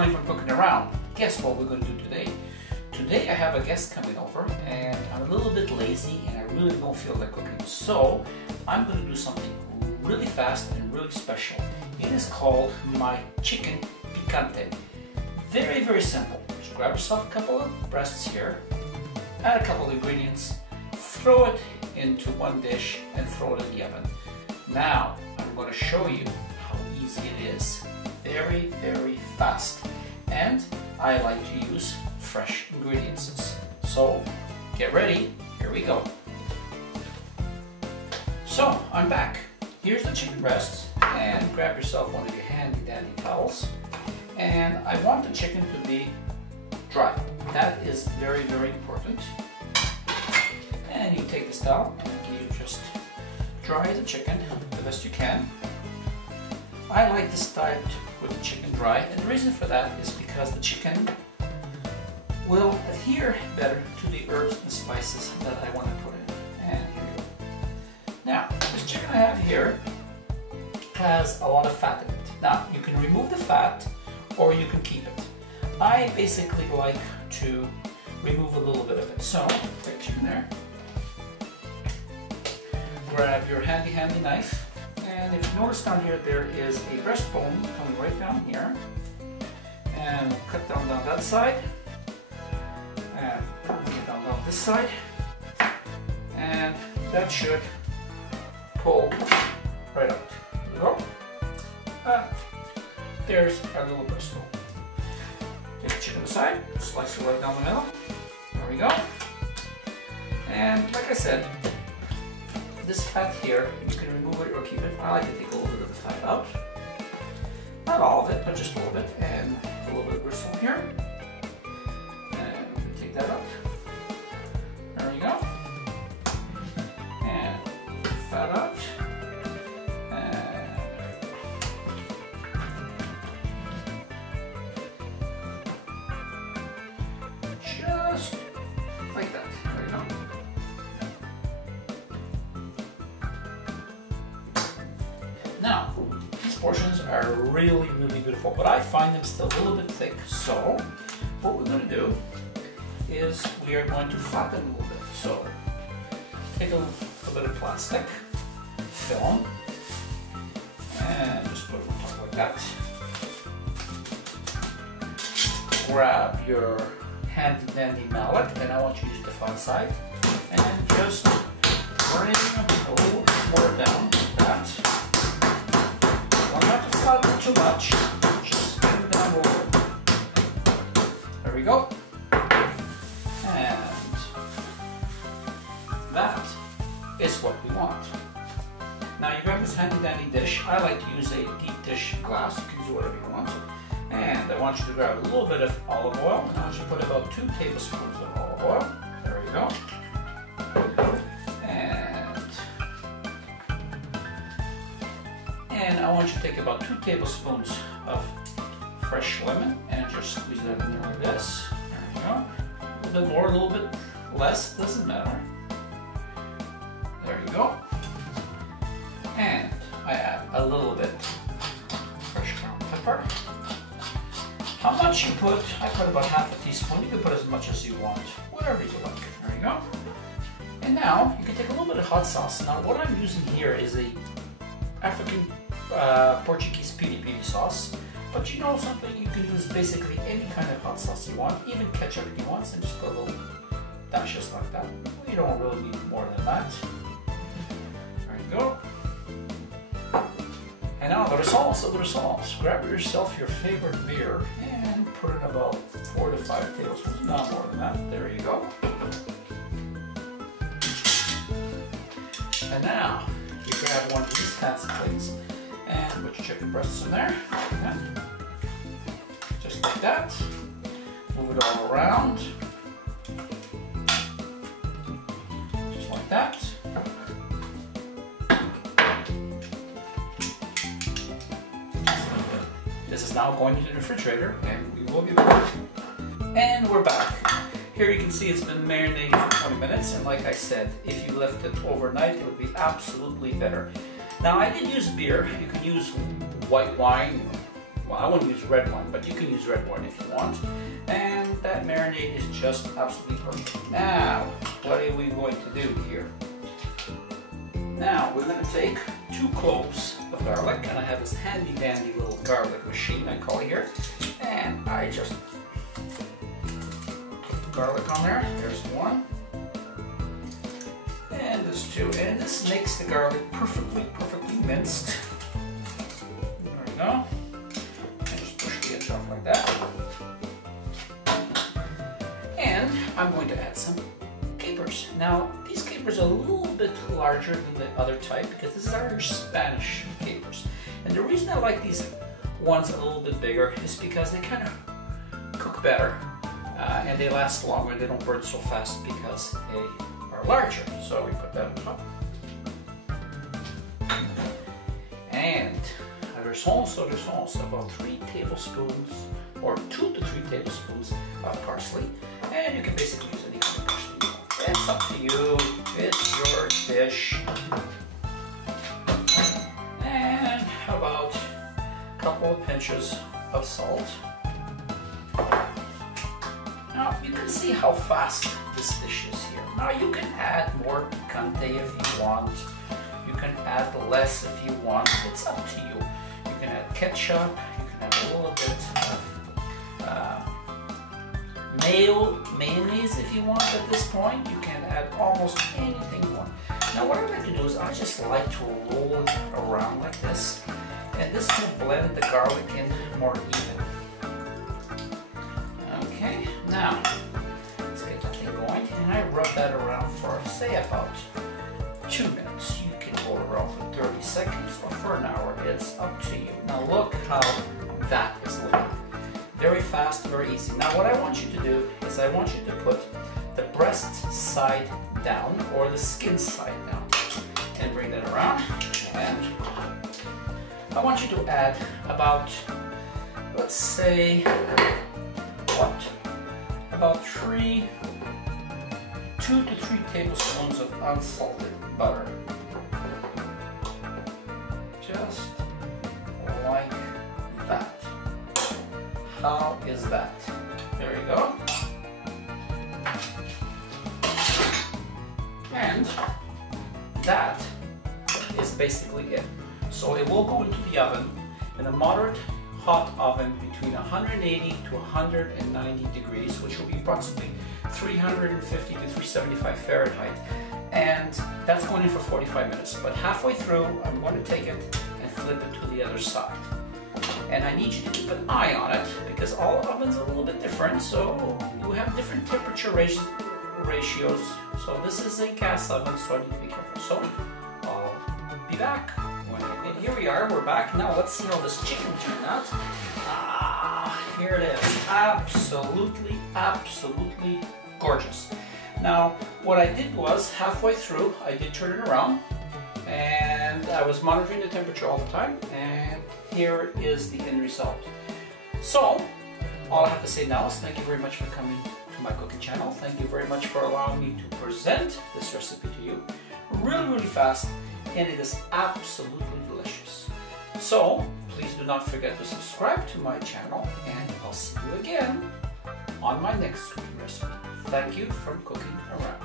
morning from cooking around. Guess what we're going to do today? Today I have a guest coming over and I'm a little bit lazy and I really don't feel like cooking. So I'm going to do something really fast and really special. It is called my chicken picante. Very, very simple. So grab yourself a couple of breasts here, add a couple of ingredients, throw it into one dish and throw it in the oven. Now I'm going to show you how easy it is. Very, very fast. And I like to use fresh ingredients. So get ready, here we go. So I'm back. Here's the chicken breast, and grab yourself one of your handy dandy towels. And I want the chicken to be dry. That is very, very important. And you take this towel and you just dry the chicken the best you can. I like to start with the chicken dry, and the reason for that is because the chicken will adhere better to the herbs and spices that I want to put in. And here we go. Now, this chicken I have here has a lot of fat in it. Now, you can remove the fat or you can keep it. I basically like to remove a little bit of it. So, take chicken there. Grab your handy knife. And if you notice down here, there is a breastbone coming right down here. And cut down that side. And bring it down this side. And that should pull right out. There we go. There's our little breastbone. Take the chicken aside, slice it right down the middle. There we go. And like I said, this fat here, you can remove it or keep it. I like to take a little bit of the fat out. Not all of it, but just a little bit. And a little bit of gristle here. And take that out. There you go. And fat out. And there you go. Just like that. There you go. Now, these portions are really, really beautiful, but I find them still a little bit thick. So, what we're going to do is we are going to flatten them a little bit. So, take a bit of plastic film and just put it on top like that. Grab your handy dandy mallet, and I want you to use the flat side, and just bring a little more down like that. Not to flatten too much, just bring it down a little bit. There we go. And that is what we want. Now you grab this handy dandy dish. I like to use a deep dish glass. You can do whatever you want. And I want you to grab a little bit of olive oil. And I want you to put about 2 tablespoons of olive oil. There you go. And I want you to take about 2 tablespoons of fresh lemon and just squeeze that in there like this. There you go. A little bit more, a little bit less, doesn't matter. There you go. And I add a little bit fresh ground pepper. How much you put? I put about half a teaspoon. You can put as much as you want, whatever you like. There you go. And now you can take a little bit of hot sauce. Now what I'm using here is a African Portuguese piri sauce, but you know something, you can use basically any kind of hot sauce you want, even ketchup if you want, and just put a little dashes like that. You don't really need more than that. There you go. And now the results. Grab yourself your favorite beer and put in about 4 to 5 tablespoons, not more than that. There you go. And now you grab one of these fancy plates and put your chicken breasts in there. And just like that. Move it all around. Just like that. This is now going into the refrigerator and we will be back. And we're back. Here you can see it's been marinating for 20 minutes, and like I said, if you left it overnight, it would be absolutely better. Now I did use beer. You can use white wine, Well, I wouldn't use red wine, but you can use red wine if you want. And that marinade is just absolutely perfect. Now, what are we going to do here? Now, we're going to take 2 cloves of garlic, and I have this handy dandy little garlic machine, I call it here. And I just put the garlic on there. There's 1. And there's 2. And this makes the garlic perfectly minced. There we go. And just push the edge off like that. And I'm going to add some capers. Now, these capers are a little bit larger than the other type because this is our Spanish capers. And the reason I like these ones a little bit bigger is because they kind of cook better and they last longer. They don't burn so fast because they are larger. So we put that on top. And there's also about 3 tablespoons or 2 to 3 tablespoons of parsley. And you can basically use any kind of parsley you want. It's up to you. It's your dish. And about a couple of pinches of salt. Now you can see how fast this dish is here. Now you can add more picante if you want. You can add less if you want. It's up to you. You can add ketchup. You can add a little bit of mayonnaise if you want at this point. You can add almost anything you want. Now what I like to do is I just like to roll it around like this. And this can blend the garlic in more even. Okay, now let's get that thing going. And I rub that around for say about 2 minutes. You can roll it around for 30 seconds or for an hour. It's up to you. Now look how that is looking. Very fast, very easy. Now what I want you to do is I want you to put the breast side down or the skin side down and bring that around. And I want you to add about, let's say, about 2 to 3 tablespoons of unsalted butter. Just like that. How is that? There you go. And that is basically it. So it will go into the oven in a moderate hot oven between 180 to 190 degrees, which will be approximately 350 to 375 Fahrenheit. And that's going in for 45 minutes. But halfway through, I'm going to take it and flip it to the other side. And I need you to keep an eye on it because all ovens are a little bit different, so you have different temperature ratios. So this is a gas oven, so I need to be careful. So I'll be back. And here we are, we're back. Now let's see how this chicken turned out. Here it is. Absolutely gorgeous. Now what I did was halfway through, I did turn it around and I was monitoring the temperature all the time, and here is the end result. So all I have to say now is thank you very much for coming to my cooking channel. Thank you very much for allowing me to present this recipe to you really fast, and it is absolutely delicious. So please do not forget to subscribe to my channel, and I'll see you again on my next cooking recipe. Thank you for cooking around.